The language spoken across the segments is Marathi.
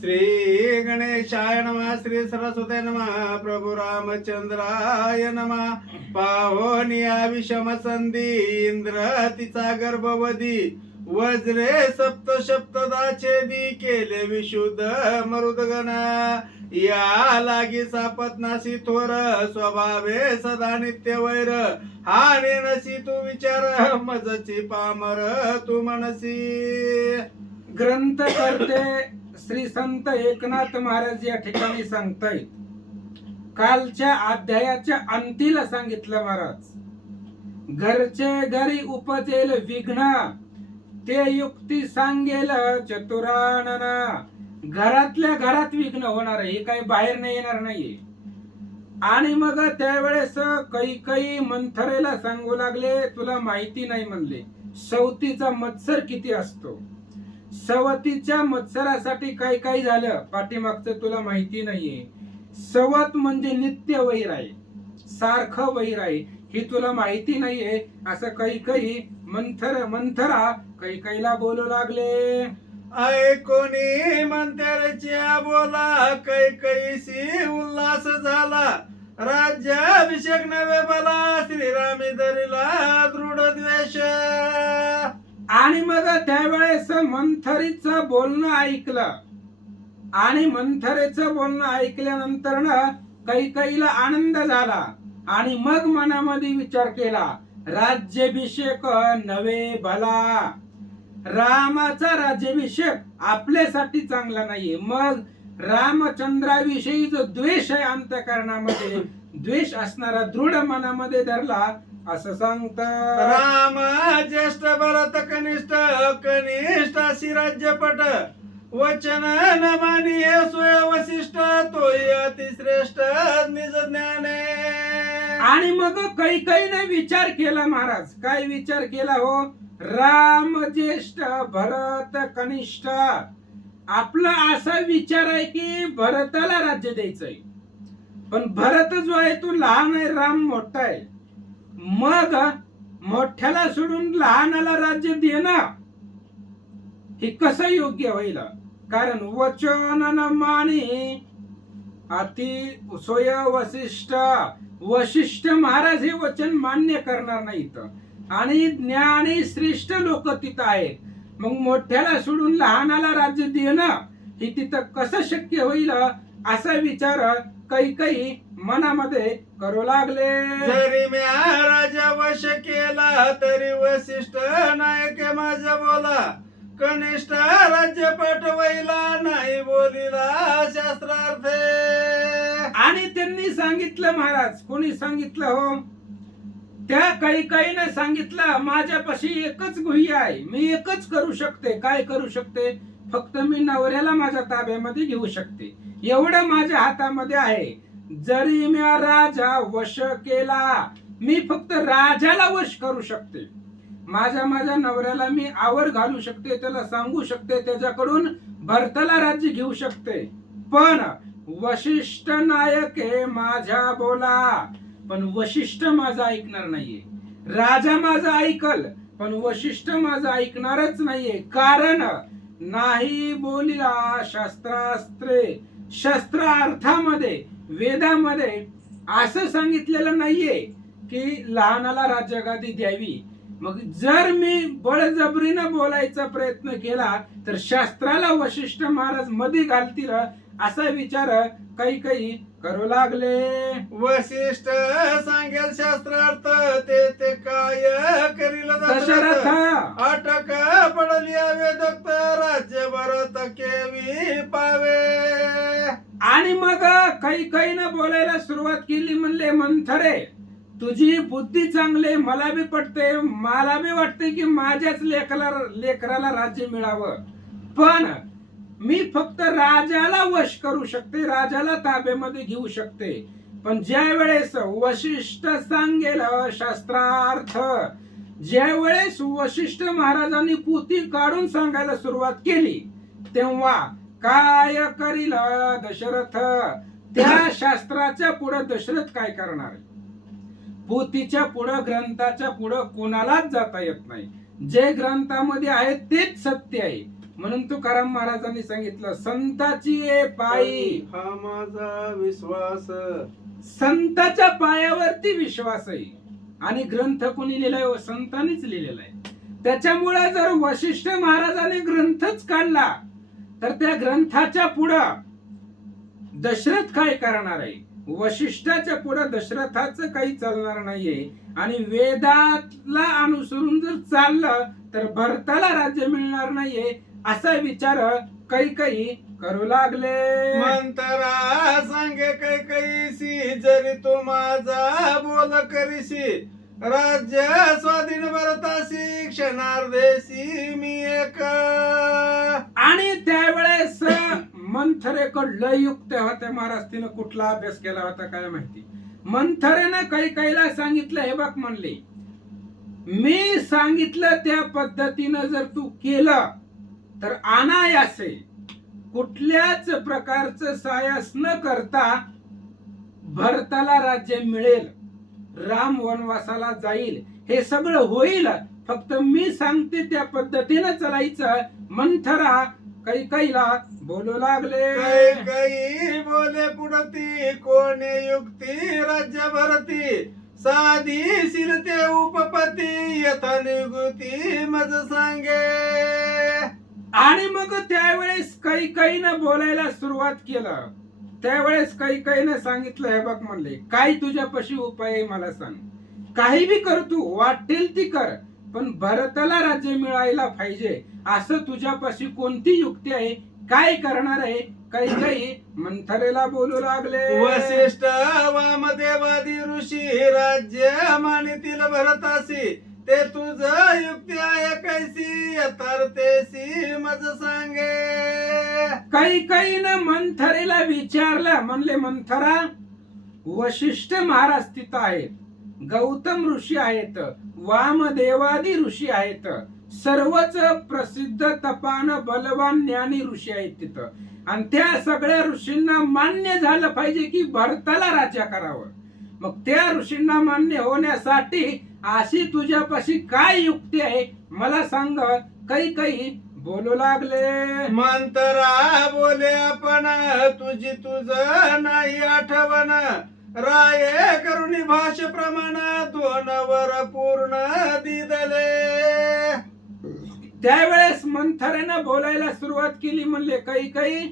श्री गणेशाय नमः श्री सरस्वती नमः प्रभु रामचंद्राय नमः. पाहोनिया विषम संधी इंद्र तिचा गर्भवधी. वज्रे सप्त सप्तदाचे केले विशुद्ध मरुदगण. या लागी सापत्नासी थोर स्वभावे सदा नित्य वैर. हाने नसी तू विचार मजची पामर तू मनसी. ग्रंथ करते श्री संत एकनाथ महाराज या ठिकाणी सांगतायत. कालच्या अध्यायाच्या अंतीला सांगितलं महाराज घरचे घरी उपजेल विघ्न ते युक्ती सांगेल चतुरानना घरातल्या घरात विघ्न होणार आहे हे काही बाहेर नाही येणार नाहीये. आणि मग त्यावेळेस काही काही मंथरेला सांगू लागले तुला माहिती नाही म्हणले सवतीचा मत्सर किती असतो? सवतीच्या मत्सरासाठी काय काय झालं? पाठीमागचं तुला माहिती नाहीये. सवत म्हणजे नित्य वैर आहे. सारखं वैर आहे. ही तुला माहिती नाहीये. असं काही काही मंथर मंथरा काही काहीला बोलू लागले. ऐकोनी मंथरच्या बोला काही कैसी उल्हास झाला. राज्याभिषेक नवे बला श्रीरामी धरिला दृढ द्वेष आणि मग त्यावेळेस मंथरीचं बोलणं ऐकलं. आणि मंथरेचं बोलणं ऐकल्यानंतर ना काही काहीला आनंद झाला. आणि मग मनामध्ये विचार केला राज्याभिषेक नवे भला. रामाचा राज्याभिषेक आपल्यासाठी चांगला नाहीये. मग रामचंद्राविषयी जो द्वेष आहे अंतकरणामध्ये. द्वेष असणारा दृढ मनामध्ये धरला असं सांगत. राम ज्येष्ठ भरत कनिष्ठ कनिष्ठ अशी राज्यपट. वचन न मानी स्वय वशिष्ठ तोय अतिश्रेष्ठ निज ज्ञाने. आणि मग काही काही विचार केला महाराज. काय विचार केला हो? राम ज्येष्ठ भरत कनिष्ठ. आपला असा विचार आहे की भरताला राज्य द्यायचंय. पण भरत जो आहे तो लहान आहे राम मोठा आहे. मग मोठ्याला सोडून लहानाला राज्य देणं हे कसं योग्य होईल? कारण वचन माने अति सोय वशिष्ठ वशिष्ठ महाराज हे वचन मान्य करणार नाहीत. आणि ज्ञानी श्रेष्ठ लोक तिथं आहेत. मग मोठ्याला सोडून लहानाला राज्य देणं हे तिथं कसं शक्य होईल? असा विचार काही काही मनामध्ये करू लागले. जरी म्या राजा वश केला तरी वशिष्ठ नायक माझा बोला. कनिष्ठ राज्य पटवैला नाही बोलिला शास्त्रार्थे. आणि त्यांनी सांगितलं महाराज कोणी सांगितलं हो? त्या काही काहीने सांगितलं माझ्यापाशी एकच गुह्य आहे. मी एकच करू शकते. काय करू शकते? फक्त मी नवऱ्याला माझ्या ताब्यामध्ये घेऊ शकते. एवढं माझ्या हातामध्ये आहे. जरी मी राजा वश केला मी फक्त राजाला वश करू शकते. माझ्या माझ्या नवऱ्याला मी आवर घालू शकते त्याला सांगू शकते त्याच्याकडून भरताला राज्य घेऊ शकते. पण वशिष्ठ नायक हे माझ्या बोला पण वशिष्ठ माझा ऐकणार नाहीये. राजा माझा ऐकल पण वशिष्ठ माझा ऐकणारच नाहीये. कारण नाही बोलिला शास्त्रास्त्रे शस्त्र अर्थामध्ये वेदामध्ये असं सांगितलेलं नाहीये की लहानाला राज्यगादी द्यावी. मग जर मी बळजबरीनं बोलायचा प्रयत्न केला तर शास्त्राला वशिष्ठ महाराजमध्ये घालतील असा विचार काही काही करू लागले. वशिष्ठ सांगेल शास्त्रार्थ ते ते काय करील दशरथ? अटक पडली वेदोक्त राज्य भरत केवी पावे. आणि मग काही काही न बोलायला सुरुवात केली म्हणले मंथरे. तुझी बुद्धी चांगली मला बी पटते मला बी वाटते की माझ्याच लेकरा लेकराला राज्य मिळावं. पण मी फक्त राजाला वश करू शकते राजाला ताब्यामध्ये घेऊ शकते. पण ज्या वेळेस वशिष्ठ सांगेल शास्त्रार्थ ज्या वेळेस वशिष्ठ महाराजांनी पोथी काढून सांगायला सुरुवात केली तेव्हा काय करील दशरथ? त्या शास्त्राच्या पुढे दशरथ काय करणार? पोथीच्या पुढं ग्रंथाच्या पुढं कोणालाच जाता येत नाही. जे ग्रंथामध्ये आहे तेच सत्य आहे. म्हणून तुकाराम महाराजांनी सांगितलं संताची ये पायी. हा माझा विश्वास. संताच्या पायावरती विश्वास आहे. आणि ग्रंथ कोणी लिहिलाय व संतांनीच लिहिलेला आहे. त्याच्यामुळे जर वशिष्ठ महाराजाने ग्रंथच काढला तर त्या ग्रंथाच्या पुढं दशरथ काय करणार आहे? वशिष्ठाच्या पुढं दशरथाचं काही चालणार नाहीये. आणि वेदातला अनुसरून जर चाललं तर भरताला राज्य मिळणार नाहीये. असा विचार काही काही करू लागले. मंतरा सांगे काही कैसी जरी तू माझा बोल करीसी राज्य स्वाधीन भरतासी क्षणार्धेसी मी एक. आणि त्यावेळेस मंथरेकड लय युक्त होते महाराज तिनं कुठला अभ्यास केला होता काय माहिती? मंथरेनं काही काहीला सांगितलं हे बघ म्हणले. मी सांगितलं त्या पद्धतीनं जर तू केलं तर अनायासे कुठल्याच प्रकारचं सायास न करता भरताला राज्य मिळेल राम वनवासाला जाईल हे सगळं होईल. फक्त मी सांगते त्या पद्धतीनं चलायचं. मंथरा काही काहीला बोलू लागले. काही काही बोले पुढती कोणे युक्ती राज्य भरती साधी शिरते उपपती यथा निगुती मज सांगे. आणि मग त्यावेळेस काही काहीनं बोलायला सुरुवात केलं. त्यावेळेस काही काहीनं सांगितलं हे बघ म्हणले काय तुझ्यापाशी उपाय आहे मला सांग. काही बी कर तू वाटेल ती कर पण भरताला राज्य मिळायला पाहिजे. असं तुझ्यापाशी कोणती युक्ती आहे? काय करणार आहे? काही काही मंथरेला बोलू लागले. वशिष्ठ वामदेवादी ऋषी राज्य मानितील भरतासी. ते तुझ युक्ती आहे कैसी यथार्थेसी मज सांगे. काही काही ना मंथरेला विचारलं म्हणले मंथरा वशिष्ठ महाराज तिथं आहेत. गौतम ऋषी आहेत. वामदेवादी ऋषी आहेत. सर्वच प्रसिद्ध तपान बलवान ज्ञानी ऋषी आहेत तिथं. आणि त्या सगळ्या ऋषींना मान्य झालं पाहिजे की भरताला राजा करावं. मग त्या ऋषींना मान्य होण्यासाठी अशी तुझ्यापाशी काय युक्ती आहे? मला सांग काही काही बोलू लागले. मंतरा बोले आपण तुझी तुझ नाही आठवण. राय करुणी भाष प्रमाण दोन वर पूर्ण दिदले. त्यावेळेस मंथरेनं बोलायला सुरुवात केली म्हणले काही काही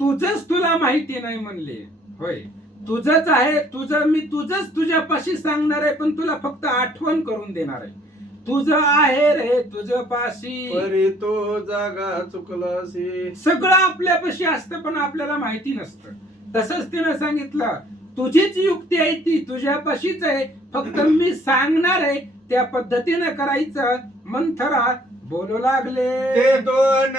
तुझच तुला माहिती नाही म्हणले. होय. तुझच आहे तुझं मी तुझच तुझ्यापाशी सांगणार आहे पण तुला फक्त आठवण करून देणार आहे. तुझं आहे रे तुझं पाशी परी तो जागा चुकलासी सगळं आपल्यापाशी असतं पण आपल्याला माहिती नसतं. तसंच तिनं सांगितलं तुझीच युक्ती आहे ती तुझ्यापाशीच आहे. फक्त मी सांगणार आहे त्या पद्धतीनं करायचं. मंथरा बोलू लागले. ते दोन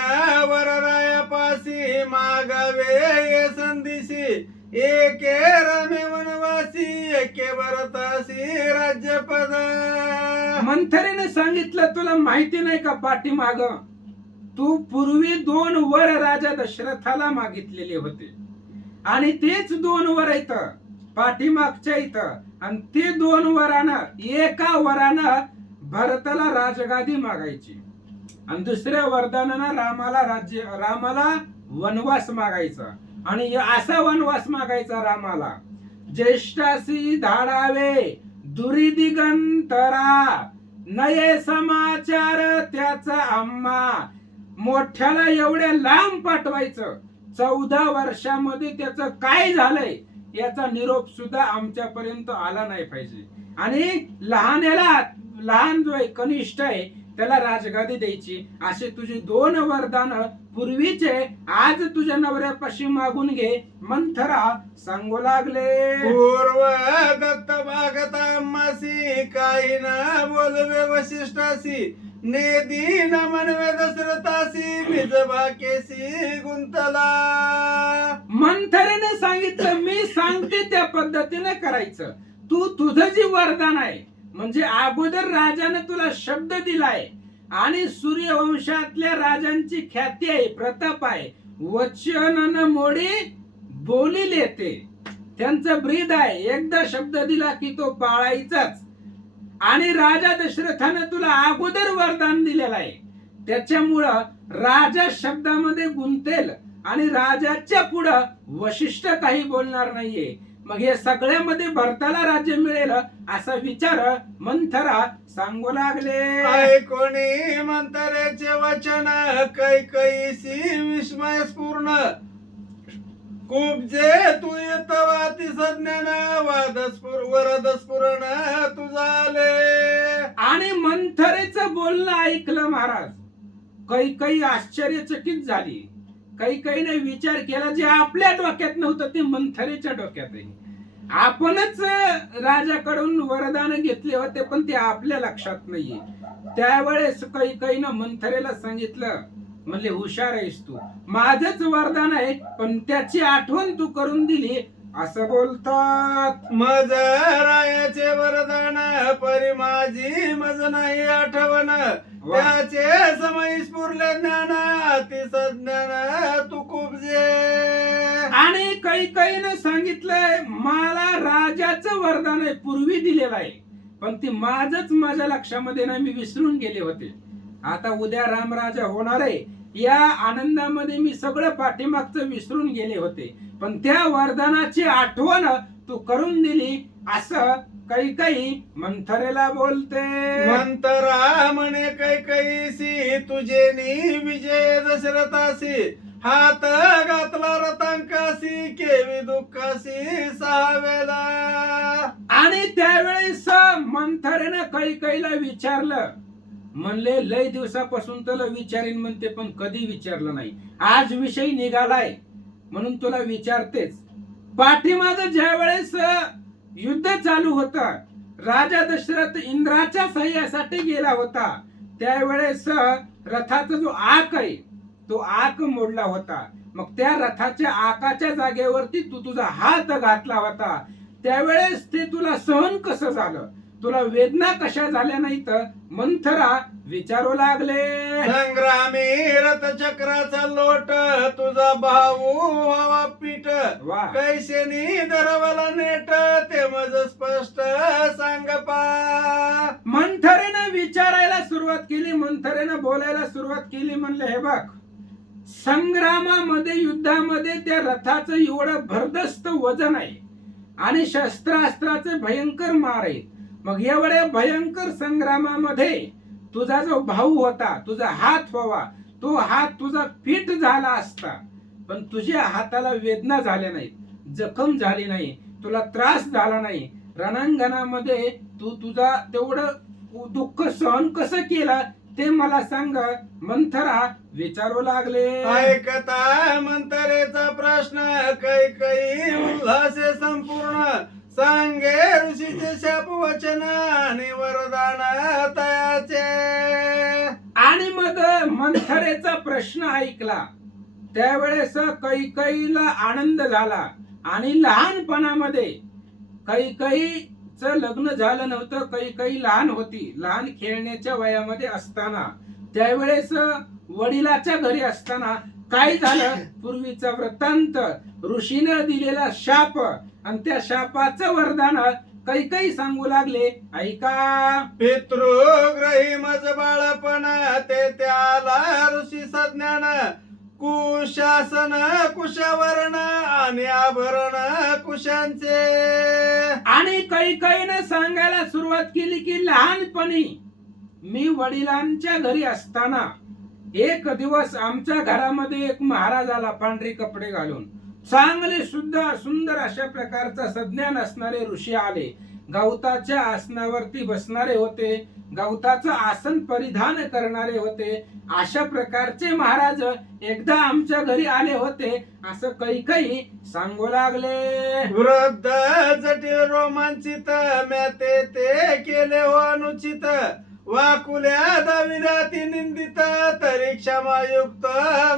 वररायापासी मागावे ये संदिशी एके रामे वनवासी एके भरतासी राज्यपद. मंथरीने सांगितलं तुला माहिती नाही का पाठीमाग? तू पूर्वी दोन वर राजा दशरथाला मागितलेले होते. आणि तेच दोन वर इथं पाठीमागच्या इथं आणि ते दोन वरानं एका वरानं भरताला राजगादी मागायची. आणि दुसऱ्या वरदानानं रामाला राज्य रामाला वनवास मागायचा. आणि असा वनवास मागायचा रामाला. ज्येष्ठासी धाडावे दुरी दिगंतरा नये समाचार त्याचा आम्हा मोठ्याला एवढ्या लांब पाठवायचं. चौदा वर्षामध्ये त्याचं काय झालंय? याचा निरोप सुद्धा आमच्यापर्यंत आला नाही पाहिजे. आणि लहान्याला लहान जो आहे कनिष्ठ आहे त्याला राजगादी द्यायची. असे तुझे दोन वरदान पूर्वीचे आज तुझ्या नवऱ्यापाशी मागून घे. मंथरा सांगू लागले. पूर्व दत्त भागता मासी काही ना बोलवे वशिष्ठासी. नेदी न मनवे दशरथासी निज भाकेसी गुंतला. मंथरेने सांगितलं मी सांगते त्या पद्धतीने करायचं. तू तुझं जे वरदान आहे म्हणजे अगोदर राजाने तुला शब्द दिलाय आणि सूर्यवंशातल्या राजांची ख्याती आहे प्रताप आहे. वचन मोडी बोलील येते त्यांचं ब्रीद आहे. एकदा शब्द दिला की तो पाळायचाच. आणि राजा दशरथानं तुला अगोदर वरदान दिलेलं आहे. त्याच्यामुळं राजा शब्दामध्ये गुंतेल आणि राजाच्या पुढं वशिष्ठ काही बोलणार नाहीये. मग हे सगळ्यामध्ये भरताला राज्य मिळेल असा विचार मंथरा सांगू लागले. ऐकोणी मंतरेचे वचन कै कैसी विस्मय स्पूर्ण खूप जे तू येत वाती सज्ञान वाद स्फुर वरद स्फुरण तुझाले आणि मंथरेचं बोलणं ऐकलं महाराज. काही काही आश्चर्यचकित झाली. काही काहीने विचार केला जे आपल्या डोक्यात नव्हतं ते मंथरेच्या डोक्यात आहे आपणच राजाकडून वरदान घेतले होते पण ते आपल्या लक्षात नाहीये. त्यावेळेस काही काही ना मंथरेला सांगितलं म्हणले हुशार आहेस तू. माझच वरदान आहे पण त्याची आठवण तू करून दिली. असं बोलतात. मज रायाचे वरदान परी माझी मज नाही आठवण. त्याचे समय स्फुरले ज्ञान अति सज्ञान तू खूप जे. आणि काही काहीनं सांगितलंय मला राजाचं वरदान आहे पूर्वी दिलेलं आहे. पण ती माझच माझ्या लक्षामध्ये नाही मी विसरून गेले होते. आता उद्या रामराजा होणार आहे. या आनंदामध्ये मी सगळं पाठीमागचं विसरून गेले होते. पण त्या वरदानाची आठवण तू करून दिली असं काही काही मंथरेला बोलते। मंतरा म्हणे कै कैसी तुझे नी विजय दशरथासी हात घातला रतांकासी केवी दुःखासी सहावेला. आणि त्यावेळेस मंथरेनं काही काहीला विचारलं. म्हणले लय दिवसापासून तुला विचारीन म्हणते पण कधी विचारलं नाही. आज विषय निघालाय म्हणून तुला विचारतेच. पाठीमाग ज्या वेळेस युद्ध चालू होता. राजा दशरथ इंद्राच्या सह्यासाठी गेला होता. त्यावेळेस रथाचा जो आक आहे तो आक मोडला होता. मग त्या रथाच्या आकाच्या जागेवरती तू तुझा हात घातला होता. त्यावेळेस ते तुला सहन कसं झालं? तुला वेदना कशा झाल्या नाहीत मंथरा विचारू लागले. संग्रामी रथचक्राचा लोट तुझा भाऊ व्हावा पीठ. वा. कैसेनी दरवला नेट ते मज स्पष्ट सांग पा. मंथरेनं विचारायला सुरुवात केली मंथरेनं बोलायला सुरुवात केली म्हणले हे बघ संग्रामामध्ये युद्धामध्ये त्या रथाचं एवढं भरदस्त वजन आहे आणि शस्त्रास्त्राचे भयंकर मार आहेत मग एवढ्या भयंकर संग्रामामध्ये तुझा जो भाऊ होता तुझा हात व्हावा तो हात तुझा पीठ झाला असता. पण तुझ्या हाताला वेदना झाल्या नाहीत जखम झाली नाही तुला त्रास झाला नाही. रणांगणामध्ये तू तुझा तेवढं दुःख सहन कसं केलं ते मला सांग. मंथरा विचारू लागले. ऐकता मंथरेचा प्रश्न कै कै उल्हास संपूर्ण. सांगे ऋषीचे शाप वचन आणि वरदान तयाचे. आणि मग मंथरेचा प्रश्न ऐकला. त्यावेळेस कैकईला आनंद झाला आणि लहानपणामध्ये कैकईच लग्न झालं नव्हतं. कैकई लहान होती लहान खेळण्याच्या वयामध्ये असताना. त्यावेळेस वडिलाच्या घरी असताना काय झालं? पूर्वीचा वृत्तांत. ऋषीनं दिलेला शाप. आणि त्या शापाचं वरदान कैकई सांगू लागले. ऐका. पितृग्रही मज बाळपण ते त्याला ऋषी सज्ञान. कुशासन कुशावरण आणि आभरण कुशांचे. आणि काही काहीनं सांगायला सुरुवात केली की लहानपणी मी वडिलांच्या घरी असताना एक दिवस आमच्या घरामध्ये एक महाराज आला पांढरे कपडे घालून चांगले सुद्धा सुंदर अशा प्रकारचा सज्ञान असणारे ऋषी आले. गवताच्या आसनावरती बसणारे होते गवताचं आसन परिधान करणारे होते. अशा प्रकारचे महाराज एकदा आमच्या घरी आले होते. असं काही काही सांगू लागले. वृद्ध जटिल रोमांचित म्या ते ते केले हो अनुचित. वाकुल्या दाविराती निंदित तरी क्षमायुक्त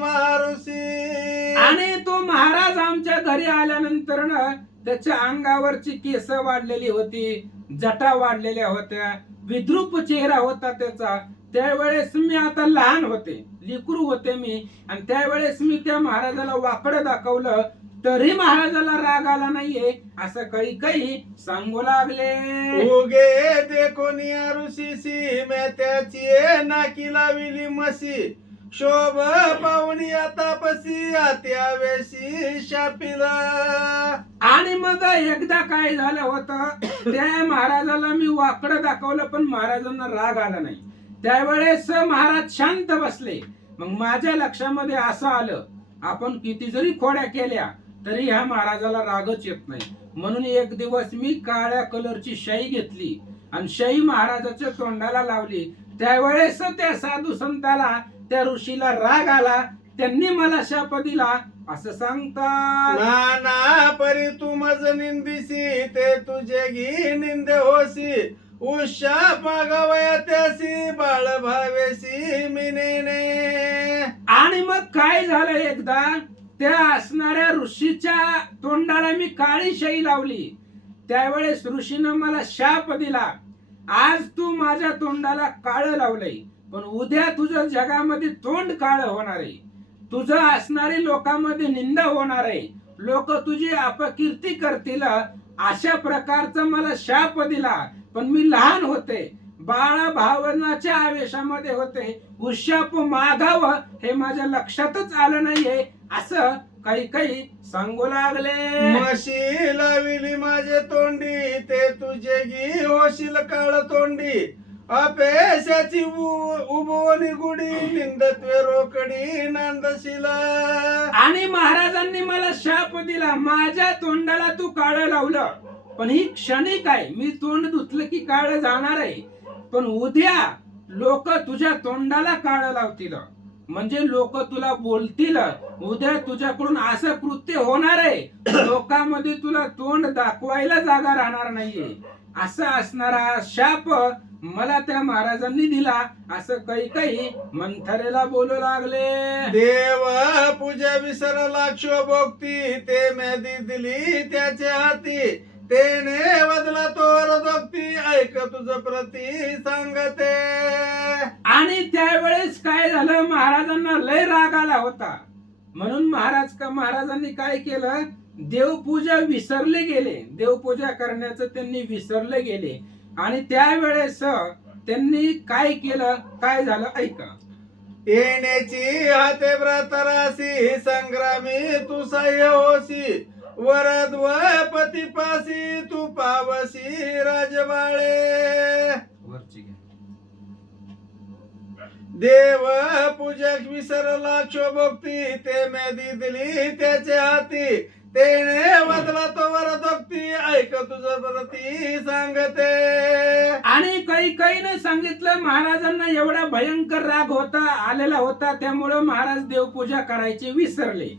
महाऋषी. आणि तो महाराज आमच्या घरी आल्यानंतर ना त्याच्या अंगावरची केस वाढलेली होती जटा वाढलेल्या होत्या विद्रूप चेहरा होता त्याचा. त्यावेळेस मी आता लहान होते लिकरू होते मी. आणि त्यावेळेस मी त्या महाराजाला वाकडं दाखवलं तरी महाराजाला राग आला नाहीये. असं काही काही सांगू लागले. उगे देखोनिया ऋषीसी मैं त्याची नाकी लाविली मसी शोभ पाहुणी आता पसी आत्या वेशी शापिला. आणि मग एकदा काय झालं होतं त्या महाराजाला मी वाकडं दाखवलं पण महाराजांना राग आला नाही. त्यावेळेस महाराज शांत बसले. मग माझ्या लक्षामध्ये असं आलं आपण किती जरी खोड्या केल्या तरी ह्या महाराजाला रागच येत नाही. म्हणून एक दिवस मी काळ्या कलरची शाई घेतली आणि शाई महाराजाच्या तोंडाला लावली. त्यावेळेस त्या साधू संताला त्या ऋषीला राग आला. त्यांनी मला शाप दिला. असं सांगतात. नाना परी तू मज निंदिसी ते तुझे घी निंदे होसी. उषा मागावया त्यासी बाळ भावेसी मिनेने. आणि मग काय झालं एकदा? त्या असणाऱ्या ऋषीच्या तोंडाला मी काळी शाई लावली. त्यावेळेस ऋषीनं मला शाप दिला. आज तू माझ्या तोंडाला काळ लावलंय पण उद्या तुझं जगामध्ये तोंड काळ होणार आहे. तुझं असणारी लोकांमध्ये निंदा होणार आहे. लोक तुझी अपकीर्ती करतील. अशा प्रकारचा मला शाप दिला. पण मी लहान होते. बाळा भावनाच्या आवेशामध्ये होते. उशाप मागावं हे माझ्या लक्षातच आलं नाहीये. असं काही काही सांगू लागले. म्हशी लाविली माझे तोंडी ते तुझे घी होशील काळ तोंडी. अपेशाची उभवणी गुडी निंदत्वे रोकडी नांदशिला. आणि महाराजांनी मला शाप दिला माझ्या तोंडाला तू काळ लावलं. पण ही क्षणिक आहे मी तोंड धुतलं की काळ जाणार आहे. पण उद्या लोक तुझ्या तोंडाला काळ लावतील. म्हणजे लोक तुला बोलतील उद्या तुझ्याकडून असं कृत्य होणार आहे लोकांमध्ये तुला तोंड दाखवायला जागा राहणार नाहीये. असा असणारा शाप मला त्या महाराजांनी दिला. असं काही काही मंथरेला बोलू लागले. देव पूजा विसरला क्षोभोक्ती ते मेदी दिली त्याच्या हाती. तेने बदला तोर दोक्ती ऐक तुझ प्रती सांगते. आणि त्यावेळेस काय झालं महाराजांना लय राग आला होता. म्हणून महाराज का महाराजांनी काय केलं देवपूजा विसरले गेले. देवपूजा करण्याचं त्यांनी विसरले गेले. आणि त्यावेळेस त्यांनी काय केलं काय झालं ऐका. येण्याची हाते व्रतरासी संग्रामी तू सह्य होसी वरद व पतिपासी तू पावसी राजबाळे देव पूजक विसरला क्षोभोक्ती ते मेदी दिली त्याचे हाती. तेने वदला तो वरदोक्ती ऐक तुझं प्रती सांगते. आणि काही काही सांगितलं महाराजांना एवढा भयंकर राग होता आलेला होता त्यामुळं महाराज देवपूजा करायची विसरले.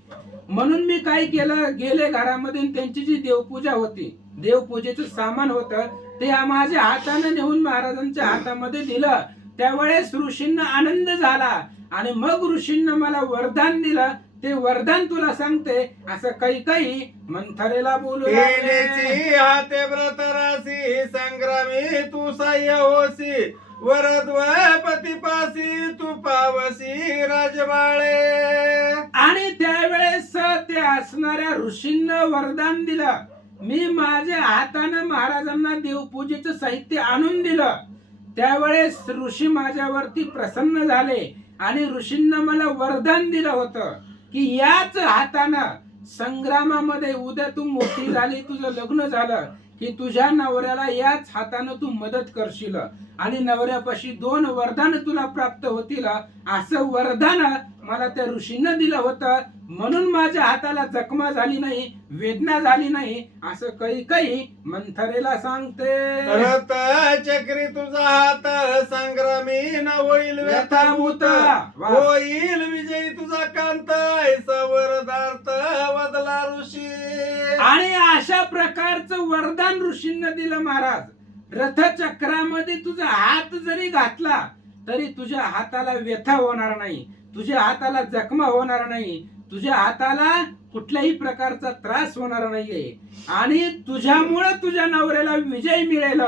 म्हणून मी काय केलं गेले घरामध्ये त्यांची जी देवपूजा होती देवपूजेचं सामान होतं ते माझ्या हाताने नेऊन महाराजांच्या हातामध्ये दिलं. त्यावेळेस ऋषींना आनंद झाला आणि मग ऋषींना मला वरदान दिलं ते वरदान तुला सांगते असं काही काही मंथरेला बोलू लागले. हाते व्रतरासी संग्रामी तू सह्य होसी वरद व पतिपासी तू पावसी राजबाळे. आणि त्यावेळेस ते असणाऱ्या ऋषींना वरदान दिलं. मी माझ्या हातानं महाराजांना देवपूजेचं साहित्य आणून दिलं. त्यावेळेस ऋषी माझ्यावरती प्रसन्न झाले आणि ऋषींना मला वरदान दिलं होतं. की याच हातानं संग्रामामध्ये उद्या तू मोठी झाली तुझं लग्न झालं की तुझ्या नवऱ्याला याच हातानं तू मदत करशील. आणि नवऱ्यापाशी दोन वरदान तुला प्राप्त होतील. असं वरदान मला त्या ऋषीनं दिलं होतं. म्हणून माझ्या हाताला जखमा झाली नाही वेदना झाली नाही असं काही काही मंथरेला सांगते. रथ चक्री तुझा हात संग्रामी न होईल वा. होईल विजयी तुझा कांत ऐसा वरदार्थ वदला ऋषी. आणि अशा प्रकारचं वरदान ऋषींना दिलं महाराज. रथचक्रामध्ये तुझा हात जरी घातला तरी तुझ्या हाताला व्यथा होणार नाही. तुझ्या हाताला जखमा होणार नाही. तुझ्या हाताला कुठल्याही प्रकारचा त्रास होणार नाहीये. आणि तुझ्यामुळं तुझ्या नवऱ्याला विजय मिळेल.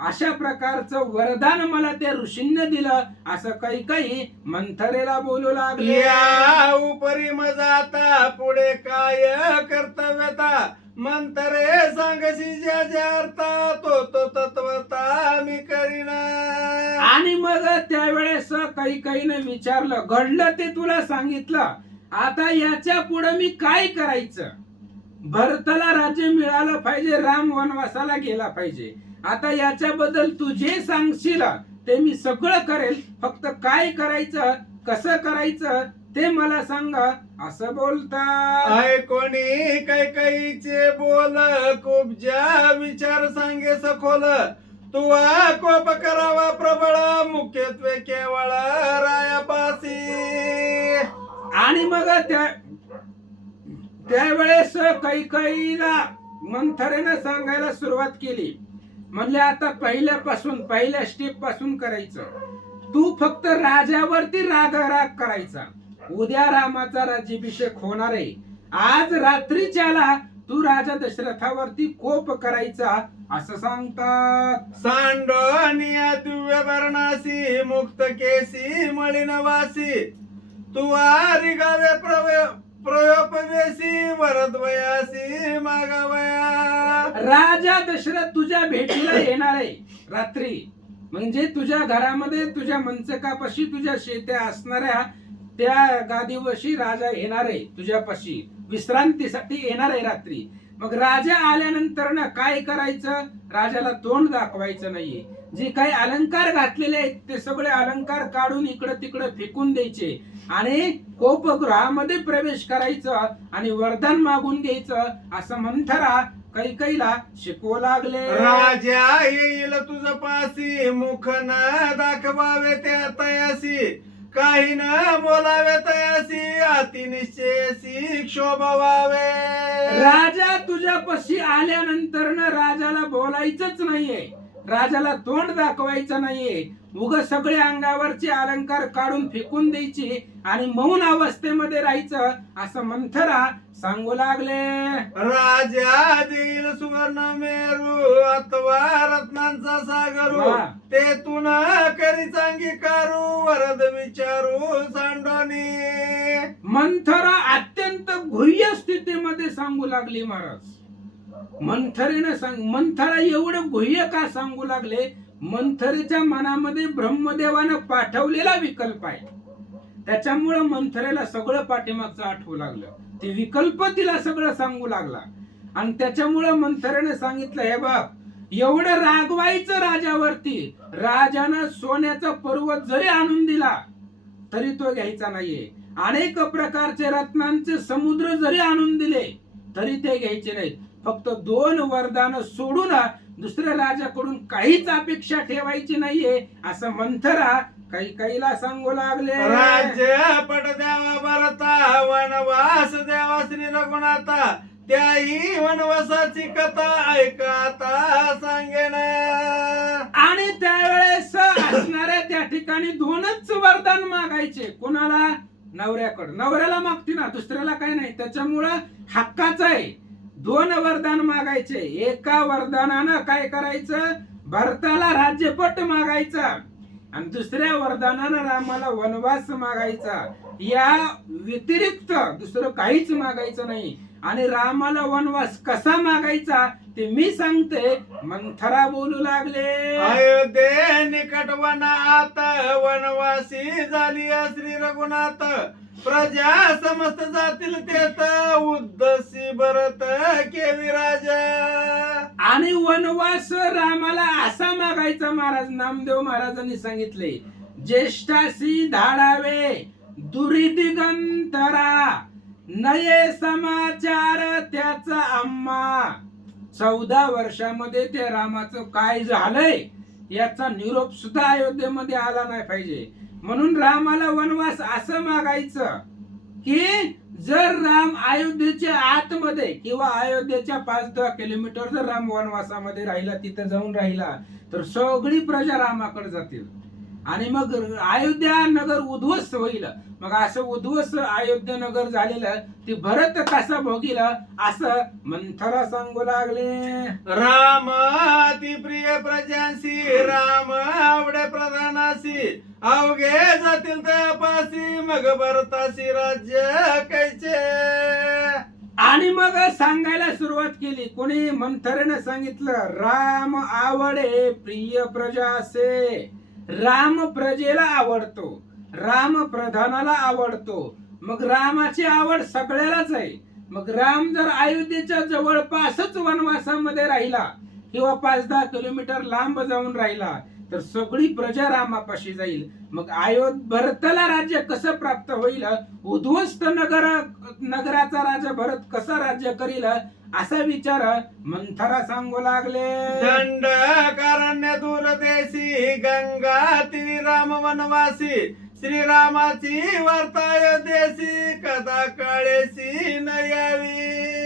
अशा प्रकारचं वरदान मला त्या ऋषींनी दिलं. असं काही काही मंथरेला बोलू लागले. उपरी मजा आता पुढे काय कर्तव्यता? मंतरे सांगशी ज्या ज्या अर्था तो तो तत्वता मी करीन आणि मग त्यावेळेस काही काहीने विचारलं घडलं ते तुला सांगितलं? आता याच्यापुढे मी काय करायचं? भरताला राज्य मिळालं पाहिजे राम वनवासाला गेला पाहिजे. आता याच्याबद्दल तू जे सांगशील ते मी सगळं करेल. फक्त काय करायचं कसं करायचं ते मला सांगा. असं बोलतात आय कोणी काही काहीचे बोल खूप ज्या विचार सांगे सखोल. तू कोप करावा प्रबळ मुख्यत्वे केवळ रायापासी. आणि मग त्या त्यावेळेस काही काहीला मंथरेनं सांगायला सुरुवात केली. म्हणले आता पहिल्यापासून पहिल्या स्टेपपासून करायचं. तू फक्त राजावरती राग राग करायचा. उद्या रामाचा राज्याभिषेक होणार आहे. आज रात्रीच्याला तू राजा दशरथावरती कोप करायचा असं सांगतात. सांडोनिया दिव्य वर्णासी मुक्त केसी मळिनवासी तू आरी गावे प्रवे प्रयोपवेसी वरद्वयासी मागावया. राजा दशरथ तुझ्या भेटीला येणार आहे. रात्री. म्हणजे तुझ्या घरामध्ये तुझ्या मंचकापाशी तुझ्या शेत्या असणाऱ्या त्या गादीवशी राजा येणार आहे तुझ्यापाशी. विश्रांतीसाठी येणार आहे रात्री. मग राजा आल्यानंतर ना काय करायचं? राजाला तोंड दाखवायचं नाहीये. जे काही अलंकार घातलेले आहेत ते सगळे अलंकार काढून इकडं तिकडं फेकून द्यायचे. आणि कोपगृहामध्ये प्रवेश करायचं आणि वरदान मागून घ्यायचं असं मंथरा काही काहीला शिकवू लागले. राजा येईल तुझ पासी मुख न दाखवावे त्या तयासी काही न बोलावे तयासी अति निश्चयसी क्षोभवावे. राजा तुझ्यापाशी आल्यानंतर ना राजाला बोलायचंच नाहीये. राजाला तोंड दाखवायचं नाहीये. उग सगळे अंगावरचे अलंकार काढून फेकून द्यायचे आणि मौन अवस्थेमध्ये राहायचं असं मंथरा सांगू लागले. राजा देईल सुवर्ण मेरू अथवा रत्नांचा सागरू. वा. ते तुन करी अंगीकारू वरद विचारू सांडोनी. मंथरा अत्यंत गुह्य स्थितीमध्ये सांगू लागली महाराज. मंथरेने सांग मंथरा एवढं गुह्य का सांगू लागले? मंथरेच्या मनामध्ये ब्रह्मदेवानं पाठवलेला विकल्प आहे. त्याच्यामुळं मंथरेला सगळं पाठीमागचं आठवू लागलं. ते विकल्प तिला सगळं सांगू लागला. आणि त्याच्यामुळं मंथरेने सांगितलं हे बाप एवढं रागवायचं राजावरती. राजानं सोन्याचा पर्वत जरी आणून दिला तरी तो घ्यायचा नाहीये. अनेक प्रकारचे रत्नांचे समुद्र जरी आणून दिले तरी ते घ्यायचे नाहीत. फक्त दोन वरदान सोडून दुसऱ्या राजाकडून काहीच अपेक्षा ठेवायची नाहीये असं मंथरा काही काहीला सांगू लागले. राज्य पट द्यावा भरता वनवास द्यावा श्री रघुनाथा. त्याही वनवासाची कथा ऐका आता सांगेन. आणि त्यावेळेस असणाऱ्या त्या ठिकाणी दोनच वरदान मागायचे. कोणाला? नवऱ्याकडं. नवऱ्याला मागते ना दुसऱ्याला काही नाही. त्याच्यामुळं हक्काचं आहे. दोन वरदान मागायचे. एका वरदानानं काय करायचं? भरताला राज्यपट मागायचा. आणि दुसऱ्या वरदानानं रामाला वनवास मागायचा. या व्यतिरिक्त दुसरं काहीच मागायचं नाही. आणि रामाला वनवास कसा मागायचा ते मी सांगते. मंथरा बोलू लागले. अयोध्ये निकट वनात वनवासी झाली श्री रघुनाथ. प्रजा समस्त जातील तेत उद्दसी भरत केवी राजा. आणि वनवास रामाला असा मागायचा महाराज नामदेव महाराजांनी सांगितले ज्येष्ठासी धाडावे दुरिदिगंतरा नये समाचार त्याचा आम्हा चौदा वर्षामध्ये त्या रामाचं काय झालंय याचा निरोप सुद्धा अयोध्येमध्ये आला नाही पाहिजे. म्हणून रामाला वनवास असं मागायचं की जर राम अयोध्येच्या आतमध्ये किंवा अयोध्येच्या पाच दहा किलोमीटर जर राम वनवासामध्ये राहिला तिथं जाऊन राहिला तर सगळी प्रजा रामाकडे जातील. आणि मग अयोध्या नगर उद्ध्वस्त होईल. मग असं उद्ध्वस्त अयोध्या नगर झालेलं ते भरत कसा भोगील? असं मंथरा सांगू लागले. राम अति प्रिय प्रजांशी राम आवडे प्रधानाशी अवघे जातील तपासी मग भरताशी राज्य कैचे आणि मग सांगायला सुरुवात केली. कोणी मंथरेनं सांगितलं राम आवडे प्रिय प्रजा असे. राम प्रजेला आवडतो. राम प्रधानाला आवडतो. मग रामाची आवड सगळ्यालाच आहे. मग राम जर अयोध्येच्या जवळपासच वनवासामध्ये राहिला किंवा पाच दहा किलोमीटर लांब जाऊन राहिला तर सगळी प्रजा रामापाशी जाईल. मग आयोध भरताला राज्य कसं प्राप्त होईल? उद्ध्वस्त नगर नगराचा राजा भरत कसा राज्य करील? असा विचार मंथरा सांगू लागले. दंड कारण्य दूरदेशी गंगा तिरी राम वनवासी श्रीरामाची वार्ता देशी कदा काळेशी न यावी.